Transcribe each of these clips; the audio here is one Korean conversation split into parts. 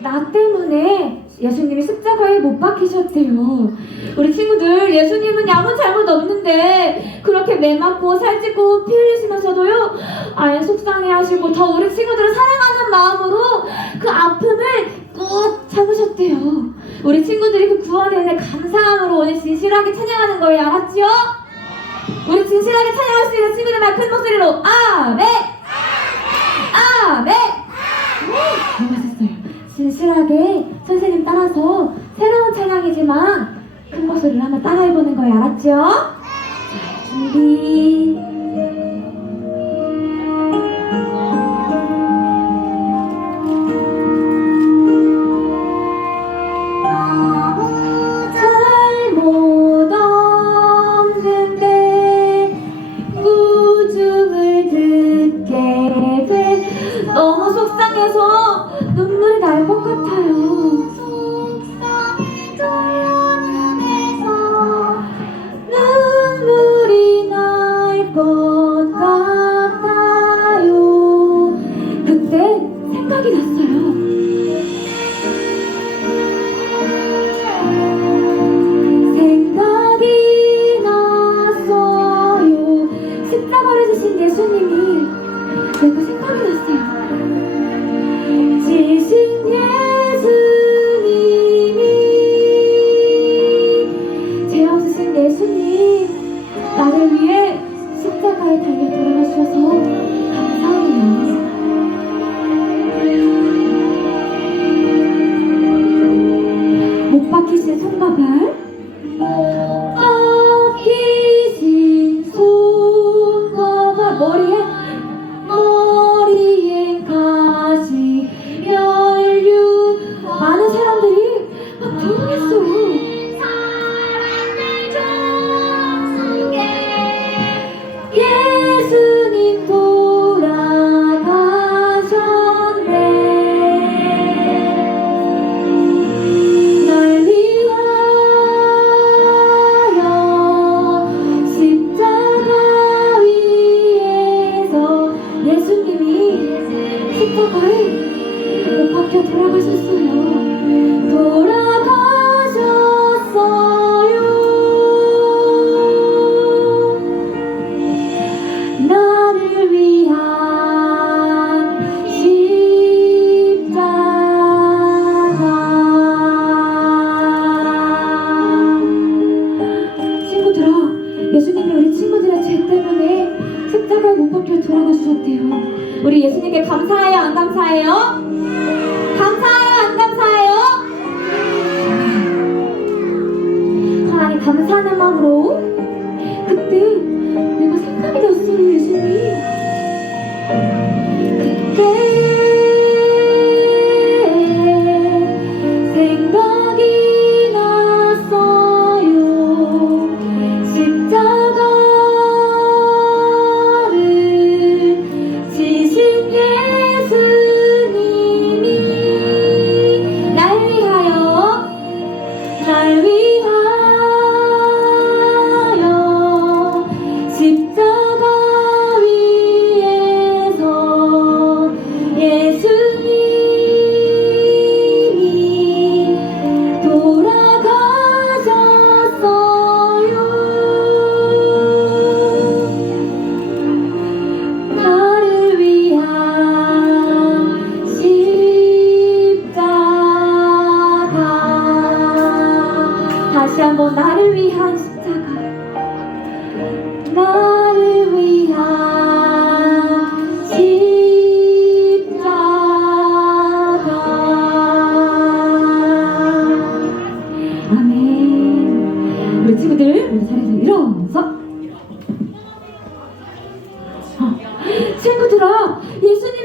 나 때문에 예수님이 십자가에 못 박히셨대요. 우리 친구들, 예수님은 아무 잘못 없는데 그렇게 매맞고 살찌고 피 흘리시면서도요, 아예 속상해 하시고 더 우리 친구들을 사랑하는 마음으로 그 아픔을 꾹 참으셨대요. 우리 친구들이 그 구원에 대해 감사함으로 오늘 진실하게 찬양하는 거예요. 알았지요? 우리 진실하게 찬양할 수 있는 친구들만 큰 목소리로 아멘! 아멘! 아멘! 진실하게 선생님 따라서 새로운 차량이지만 큰 목소리를 한번 따라해보는 거예요. 알았죠? 자, 준비. I will. 예수님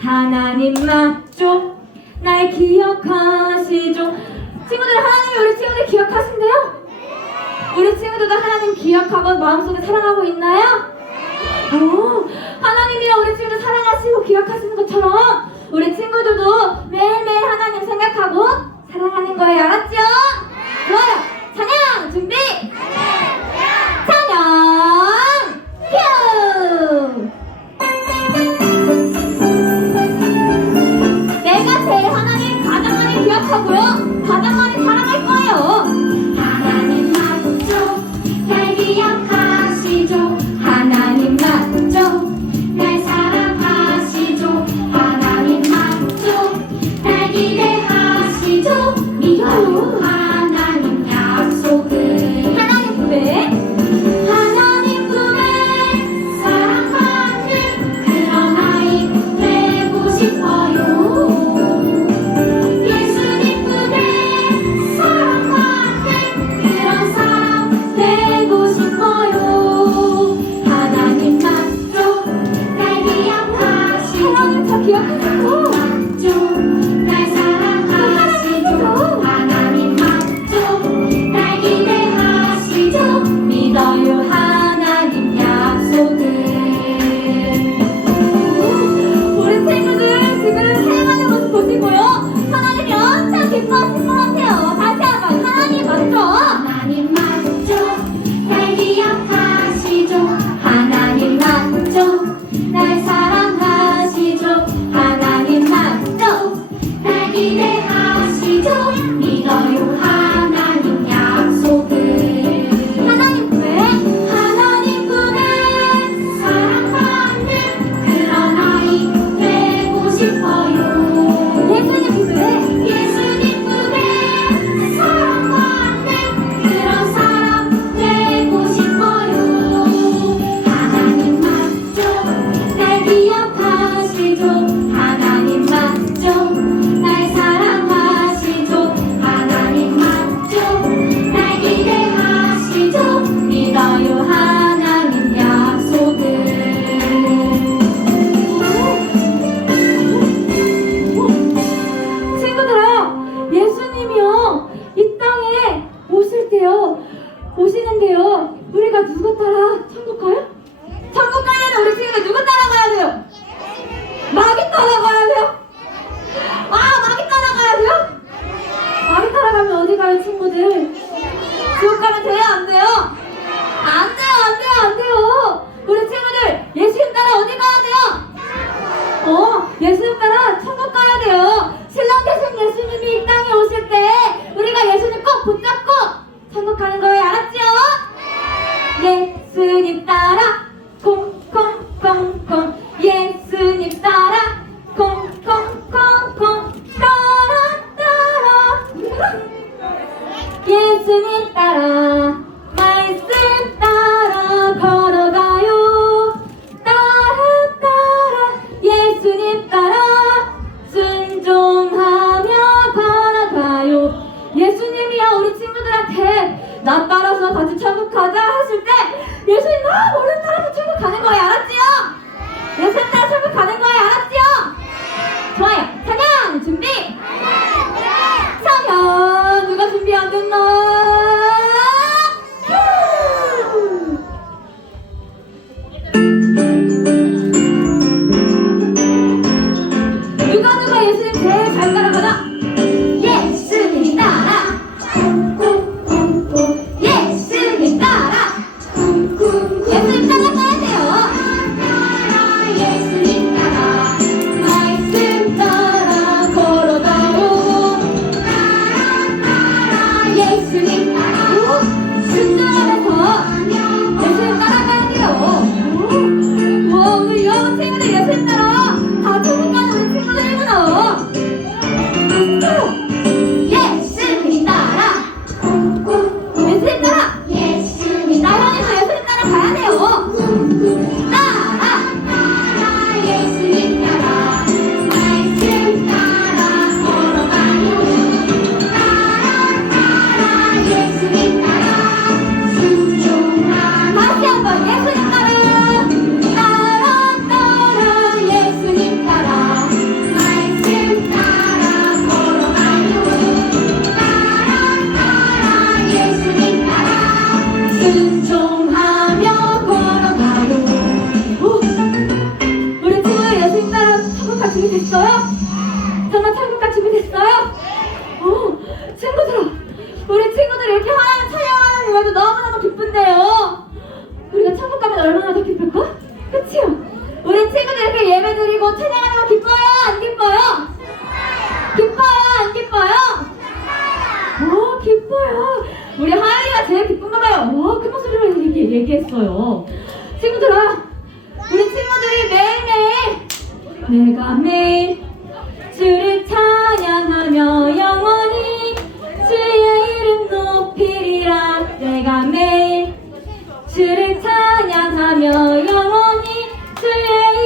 하나님 맞죠? 날 기억하시죠? 친구들 하나님 우리 친구들 기억하신대요? 우리 친구들도 하나님 기억하고 마음속에 사랑하고 있나요? 오, 하나님이랑 우리 친구들 사랑하시고 기억하시는 것처럼 우리 친구들도 매일매일 하나님 생각하고 사랑하는 거예요 알았죠? 좋아요 찬양 준비 찬양 큐 보시는데요. 우리가 누구 따라 천국 가요? 나 따라서 같이 천국 가자 하실 때 예수님 나 모른 따라서 천국 가는 거예요 알았지요? 예수님 따라 천국 가는 거예요 알았지요? 준비됐어요? 어, 친구들아, 우리 친구들 이렇게 하나님 촬영하는 것도 너무너무 기쁜데요. 우리가 천국 가면 얼마나 더 기쁠까? 그치요? 우리 친구들 이렇게 예배 드리고 찬양하는 거 기뻐요? 안 기뻐요? 기뻐요? 안 기뻐요? 어, 기뻐요. 우리 하이가 제일 기쁜가 봐요. 어, 큰 그 목소리로 이렇게 얘기했어요. 친구들아, 우리 친구들이 매일매일 내가 매일 주를 찬양하며 영원히 주의 이름 높이리라. 내가 매일 주를 찬양하며 영원히 주의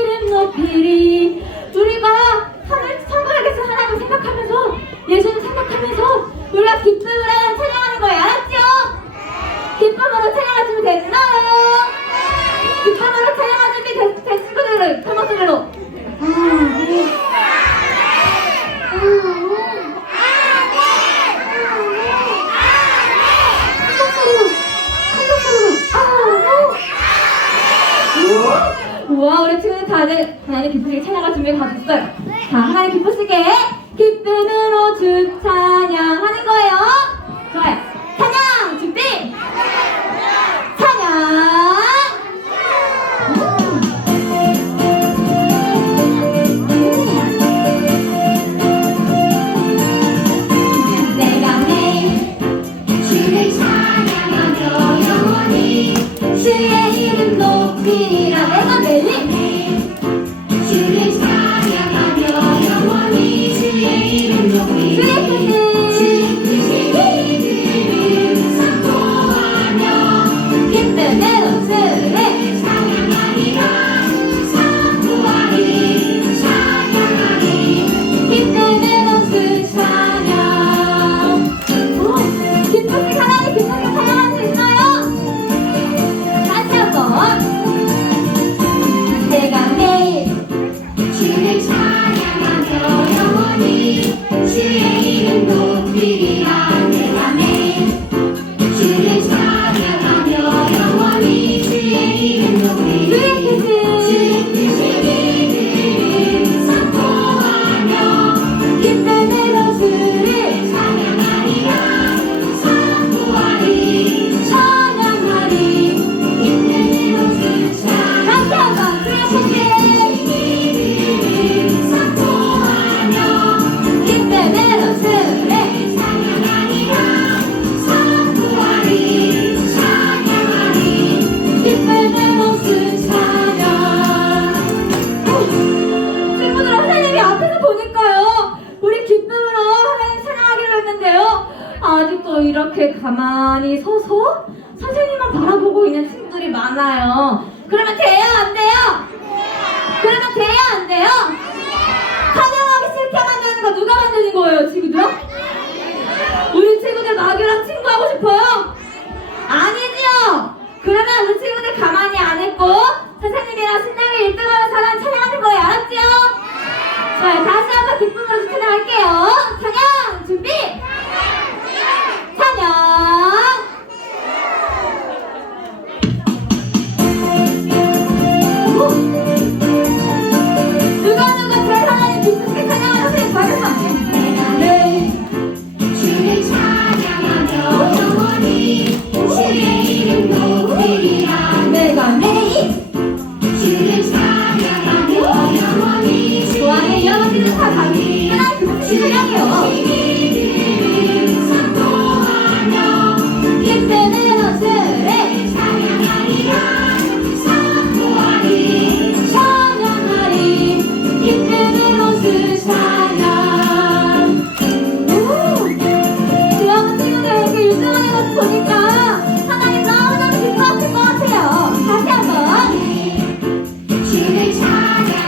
이름 높이리. 우리가 하나님 성가에서 하나님 생각하면서 예수님 생각하면서 우리가 기쁨으로 찬양하는 거예요 알았죠? 기쁨으로 찬양하시면 된다.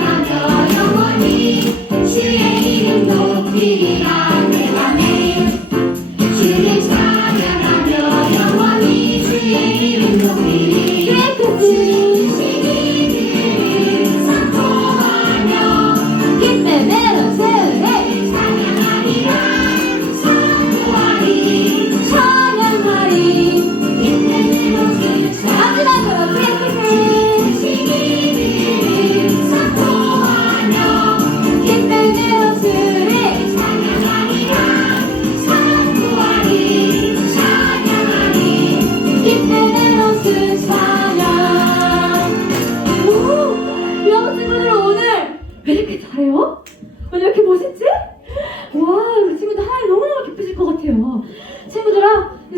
看到的有我你。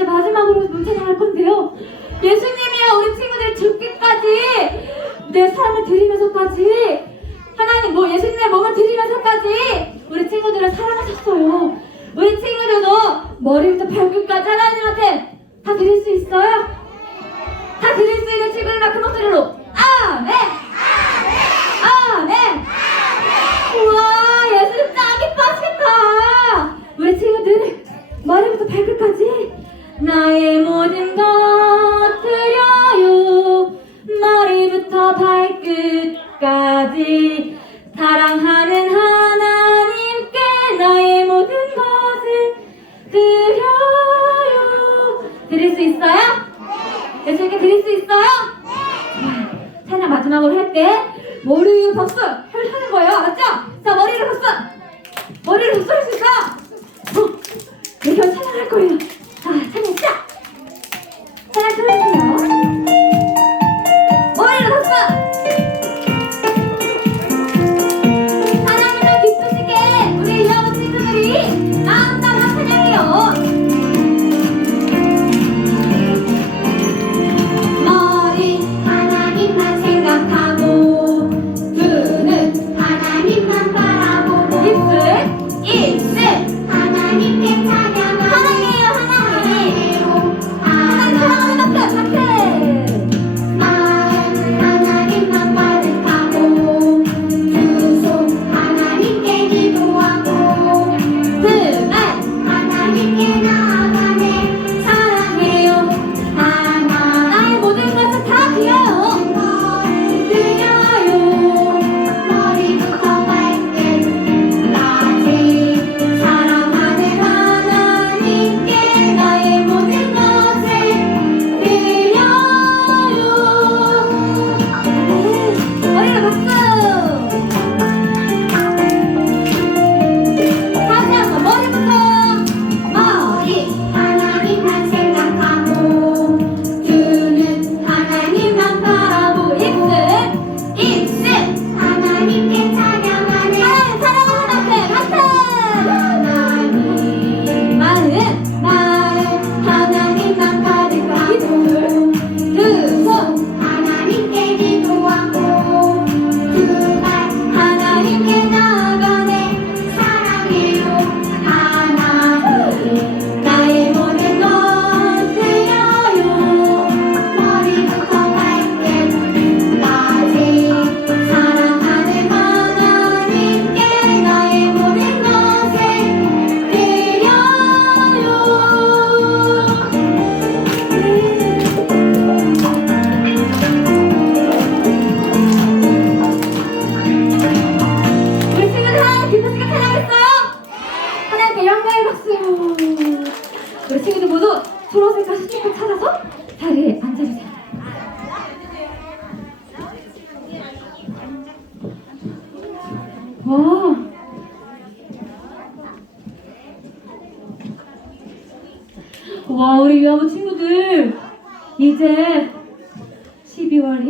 이제 마지막으로 문찬양할 건데요. 예수님이야 우리 친구들 죽기까지 내 사랑을 드리면서까지 하나님 뭐 예수님의 몸을 드리면서까지 우리 친구들을 사랑하셨어요. 우리 친구들도 머리부터 발끝까지 하나님한테 다 드릴 수 있어요. 다 드릴 수 있는 친구들만 큰 목소리로 아멘. 아멘. 아멘. 우와 예수님 짱이 빠진다 우리 친구들 머리부터 발끝까지 나의 모든 것 드려요 머리부터 발끝까지 사랑하는 하나님께 나의 모든 것을 드려요 드릴 수 있어요? 예수님께 드릴 수 있어요? 좋아요. 찬양 마지막으로 할때 위에 박수 할- 하는 거예요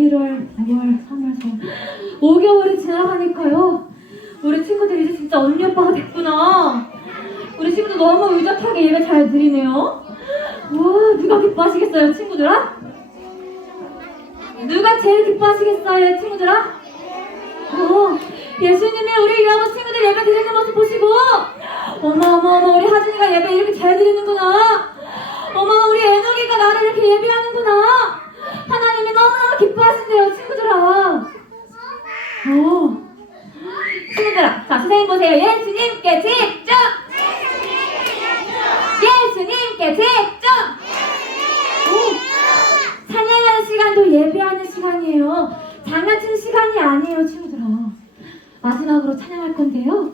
1월, 9월, 3월, 4월 5개월이 지나가니까요. 우리 친구들 이제 진짜 언니 오빠가 됐구나. 우리 친구들 너무 의젓하게 예배 잘 드리네요. 와 누가 기뻐하시겠어요 친구들아? 누가 제일 기뻐하시겠어요 친구들아? 어, 예수님이 우리 유아부 친구들 예배 드리는 모습 보시고. 어머 어머 어머 우리 하진이가 예배 이렇게 잘 드리는구나. 어머 우리 애녹이가 나를 이렇게 예배하는구나 하나님이 너무너무 기뻐하신대요 친구들아. 어. 친구들아 자 선생님 보세요. 예수님께 집중. 예수님께 집중. 오. 찬양하는 시간도 예배하는 시간이에요. 장난치는 시간이 아니에요 친구들아. 마지막으로 찬양할 건데요.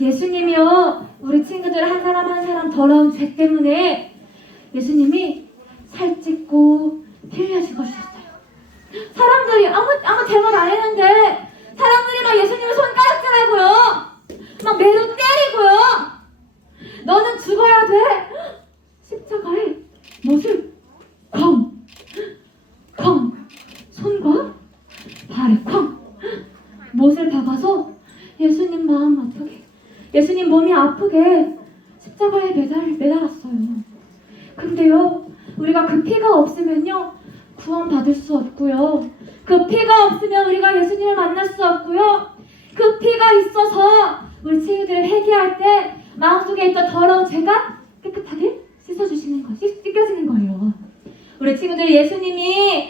예수님이요 우리 친구들 한 사람 한 사람 더러운 죄 때문에 예수님이 살찌고 피 죽어주셨어요. 사람들이 아무 아무 대말 안 했는데 사람들이 막 예수님을 손가락질하고요, 막 매로 때리고요. 너는 죽어야 돼. 십자가에 못을 쾅, 쾅, 손과 발에 쾅, 못을 박아서 예수님 마음 아프게, 예수님 몸이 아프게 십자가에 매달 매달았어요. 근데요, 우리가 그 피가 없으면요, 구원받을 수 없고요. 그 피가 없으면 우리가 예수님을 만날 수 없고요. 그 피가 있어서 우리 친구들을 회개할 때 마음속에 있던 더러운 죄가 깨끗하게 씻어주시는 것이 씻겨지는 거예요. 우리 친구들 예수님이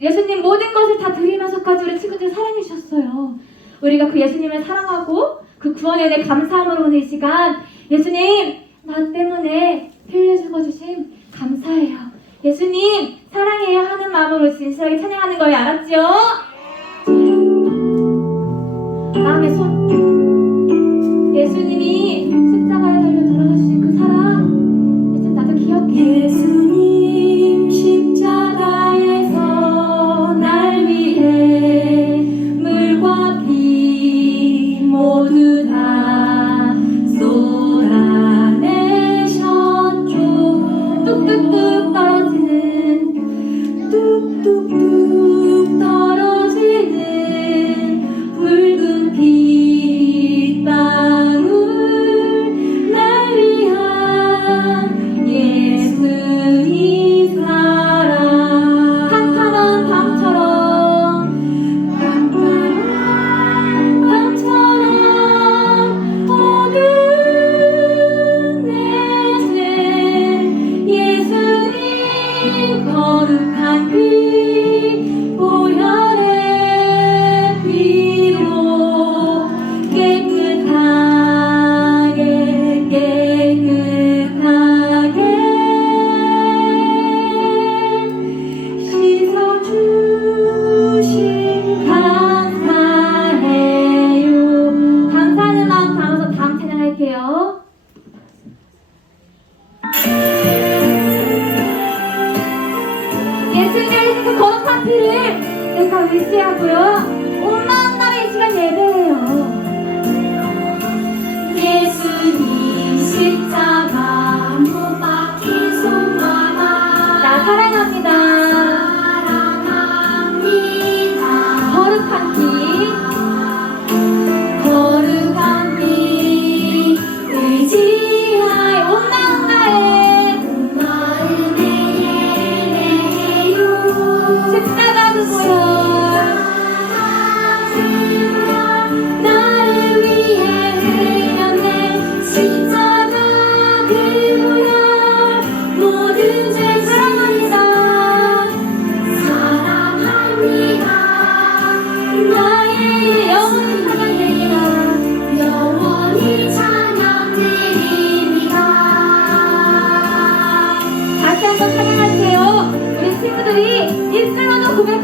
예수님 모든 것을 다 드리면서까지 우리 친구들 사랑해 주셨어요. 우리가 그 예수님을 사랑하고 그 구원에 대해 감사함으로 오늘 시간 예수님 나 때문에 흘려 죽어주심 감사해요. 예수님 사랑해요 하는 마음으로 진실하게 찬양하는 거예요. 알았죠? 마음의 손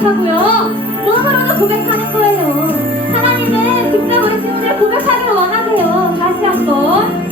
고백하고요. 무엇으로도 고백하는 거예요. 하나님은 직접 우리 친구들 고백하기를 원하세요. 다시 한번.